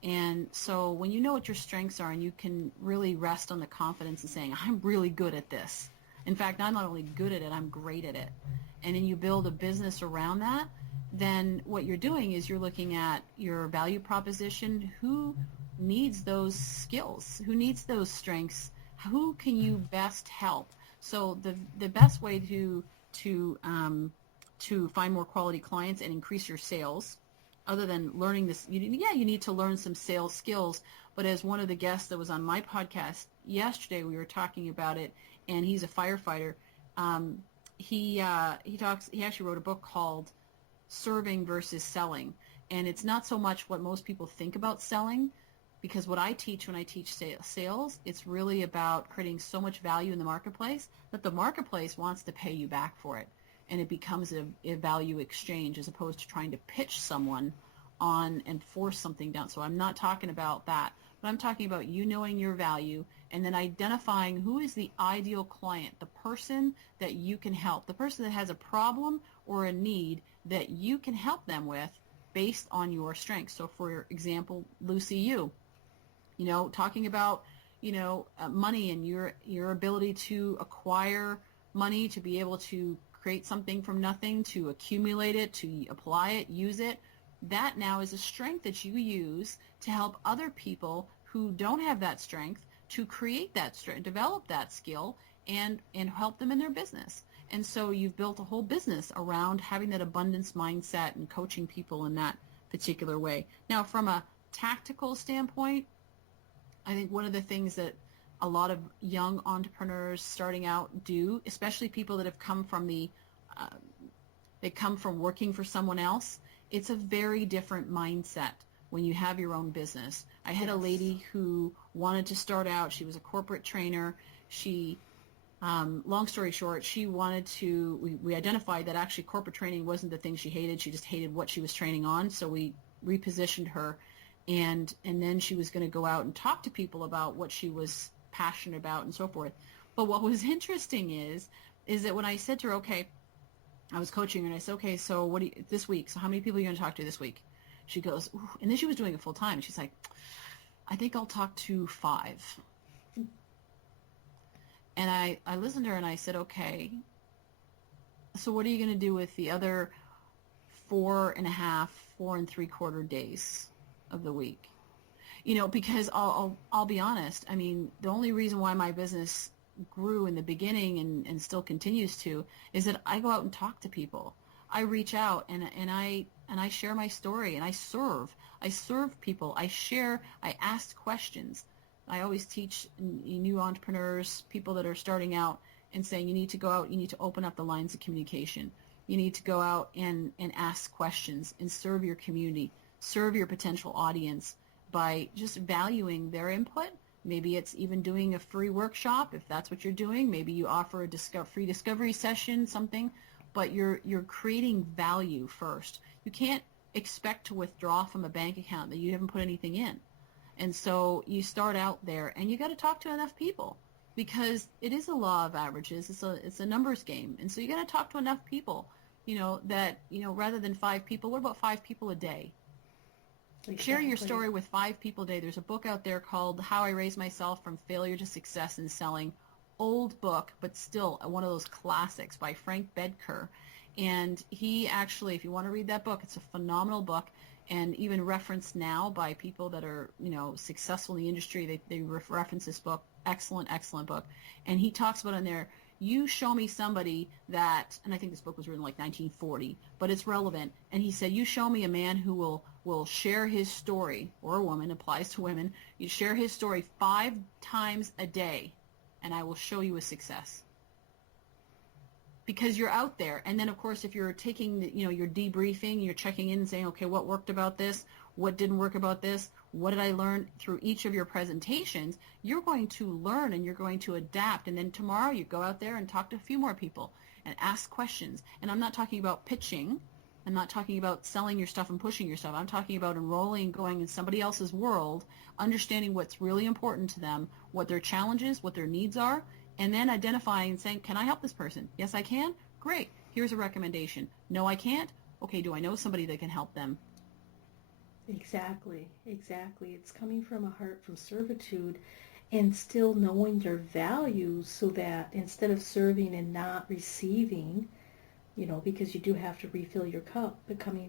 And so when you know what your strengths are, and you can really rest on the confidence of saying, I'm really good at this. In fact, I'm not only good at it, I'm great at it. And then you build a business around that, then what you're doing is you're looking at your value proposition. Who needs those skills? Who needs those strengths? Who can you best help? So the best way to find more quality clients and increase your sales, other than learning this, you need to learn some sales skills. But as one of the guests that was on my podcast yesterday, we were talking about it, and he's a firefighter. He actually wrote a book called Serving versus Selling, and it's not so much what most people think about selling. Because what I teach when I teach sales, it's really about creating so much value in the marketplace that the marketplace wants to pay you back for it. And it becomes a value exchange, as opposed to trying to pitch someone on and force something down. So I'm not talking about that, but I'm talking about you knowing your value and then identifying who is the ideal client, the person that you can help, the person that has a problem or a need that you can help them with based on your strengths. So for example, Lucy, talking about, money and your ability to acquire money, to be able to create something from nothing, to accumulate it, to apply it, use it. That now is a strength that you use to help other people who don't have that strength to create that strength, develop that skill, and help them in their business. And so you've built a whole business around having that abundance mindset and coaching people in that particular way. Now, from a tactical standpoint, I think one of the things that a lot of young entrepreneurs starting out do, especially people that have come from they come from working for someone else, it's a very different mindset when you have your own business. I had a lady who wanted to start out. She was a corporate trainer. She, long story short, she wanted to, we identified that actually corporate training wasn't the thing she hated. She just hated what she was training on. So we repositioned her. And then she was going to go out and talk to people about what she was passionate about and so forth. But what was interesting is that when I said to her, okay, I was coaching her, and I said, okay, so this week, so how many people are you going to talk to this week? She goes, ooh, and then she was doing it full time. She's like, I think I'll talk to 5. And I listened to her and I said, okay, so what are you going to do with the other 4 3/4 days of the week? Because I'll be honest. I mean, the only reason why my business grew in the beginning and still continues to is that I go out and talk to people. I reach out and I share my story, and I serve people. I ask questions. I always teach new entrepreneurs, people that are starting out, and saying you need to go out, you need to open up the lines of communication. You need to go out and ask questions and serve your community, serve your potential audience by just valuing their input. Maybe it's even doing a free workshop if that's what you're doing. Maybe you offer a free discovery session, something, but you're creating value first. You can't expect to withdraw from a bank account that you haven't put anything in. And so you start out there, and you got to talk to enough people, because it is a law of averages. It's a numbers game. And so you got to talk to enough people, that, rather than 5 people, what about 5 people a day? Exactly. Share your story with 5 people a day. There's a book out there called How I Raised Myself from Failure to Success in Selling. Old book, but still one of those classics by Frank Bedker. And he actually, if you want to read that book, it's a phenomenal book, and even referenced now by people that are, successful in the industry. They reference this book. Excellent, excellent book. And he talks about in there, you show me somebody that, and I think this book was written like 1940, but it's relevant. And he said, you show me a man who will share his story, or a woman, applies to women, you share his story 5 times a day, and I will show you a success. Because you're out there. And then, of course, if you're taking, you're debriefing, you're checking in and saying, okay, what worked about this? What didn't work about this? What did I learn through each of your presentations? You're going to learn, and you're going to adapt. And then tomorrow you go out there and talk to a few more people and ask questions. And I'm not talking about pitching. I'm not talking about selling your stuff and pushing your stuff. I'm talking about enrolling, going in somebody else's world, understanding what's really important to them, what their challenges, what their needs are, and then identifying and saying, can I help this person? Yes, I can. Great. Here's a recommendation. No, I can't. Okay, do I know somebody that can help them? Exactly. It's coming from a heart from servitude, and still knowing your values, so that instead of serving and not receiving, because you do have to refill your cup, becoming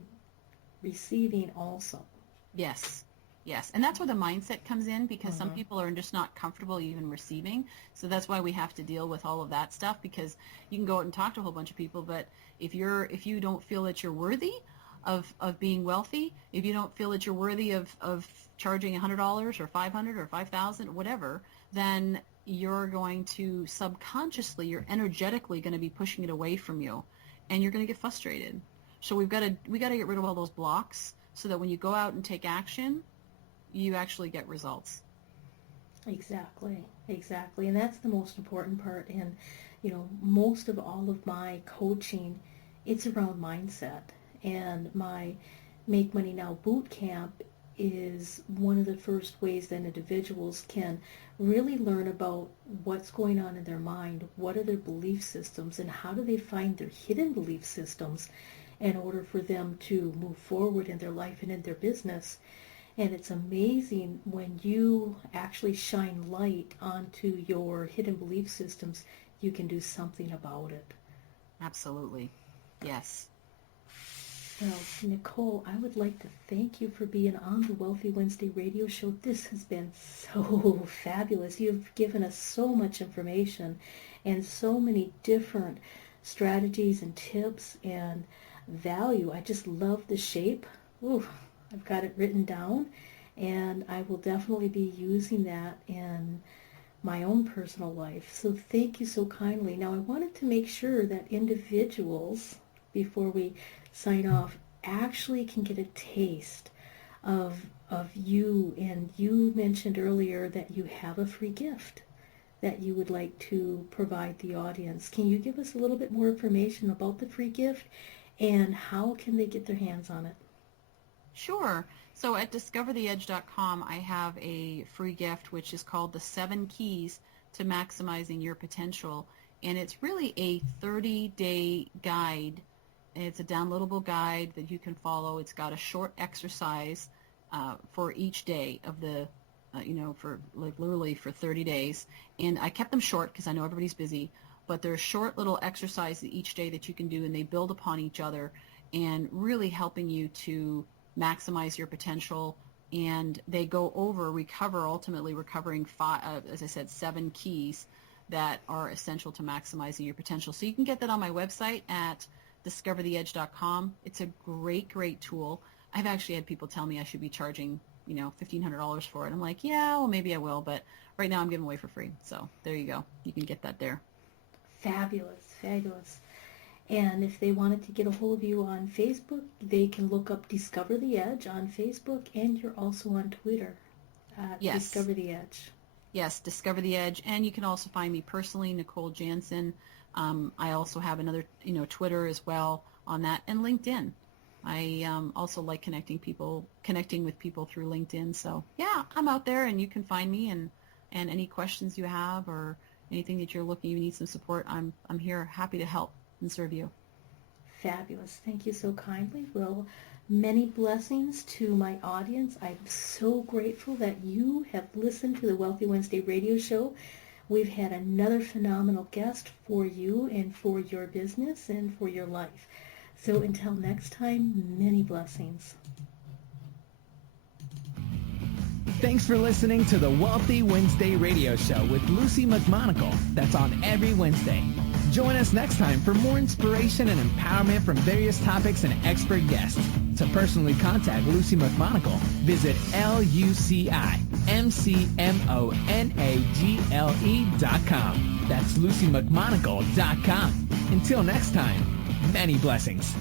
receiving also. Yes. And that's where the mindset comes in, because some people are just not comfortable even receiving. So that's why we have to deal with all of that stuff, because you can go out and talk to a whole bunch of people, but if you don't feel that you're worthy of being wealthy, if you don't feel that you're worthy of charging $100 or $500 or $5,000 or whatever, then you're going to subconsciously, you're energetically going to be pushing it away from you, and you're going to get frustrated. So we got to get rid of all those blocks, so that when you go out and take action, you actually get results. Exactly. And that's the most important part. And, most of all of my coaching, it's around mindset. And my Make Money Now boot camp is one of the first ways that individuals can really learn about what's going on in their mind, what are their belief systems, and how do they find their hidden belief systems in order for them to move forward in their life and in their business. And it's amazing when you actually shine light onto your hidden belief systems, you can do something about it. Absolutely. Yes. Well, Nicole, I would like to thank you for being on the Wealthy Wednesday radio show. This has been so fabulous. You've given us so much information and so many different strategies and tips and value. I just love the shape. Ooh, I've got it written down, and I will definitely be using that in my own personal life. So thank you so kindly. Now, I wanted to make sure that individuals, before we sign off, actually can get a taste of you. And you mentioned earlier that you have a free gift that you would like to provide the audience. Can you give us a little bit more information about the free gift, and how can they get their hands on it? Sure. So at discovertheedge.com, I have a free gift, which is called the 7 Keys to Maximizing Your Potential. And it's really a 30-day guide. It's a downloadable guide that you can follow. It's got a short exercise for each day of the, for like literally for 30 days. And I kept them short because I know everybody's busy. But they're short little exercises each day that you can do, and they build upon each other and really helping you to maximize your potential. And they go over, ultimately recovering 5, as I said, 7 keys that are essential to maximizing your potential. So you can get that on my website at discovertheedge.com. It's a great tool. I've actually had people tell me I should be charging, $1,500 for it. I'm like, yeah, well, maybe I will, but right now I'm giving away for free. So there you go. You can get that there. Fabulous. And if they wanted to get a hold of you on Facebook, they can look up Discover the Edge on Facebook, and you're also on Twitter at Discover the Edge. Yes, Discover the Edge. And you can also find me personally, Nicole Jansen. I also have another, Twitter as well on that, and LinkedIn. I also like connecting with people through LinkedIn. So yeah, I'm out there, and you can find me, and any questions you have or anything that you need some support, I'm here, happy to help and serve you. Fabulous. Thank you so kindly. Well, many blessings to my audience. I'm so grateful that you have listened to the Wealthy Wednesday radio show. We've had another phenomenal guest for you and for your business and for your life. So until next time, many blessings. Thanks for listening to the Wealthy Wednesday radio show with Lucy McMonagle. That's on every Wednesday. Join us next time for more inspiration and empowerment from various topics and expert guests. To personally contact Lucy McMonagle, visit LucyMcMonagle.com. That's LucyMcMonagle.com. Until next time, many blessings.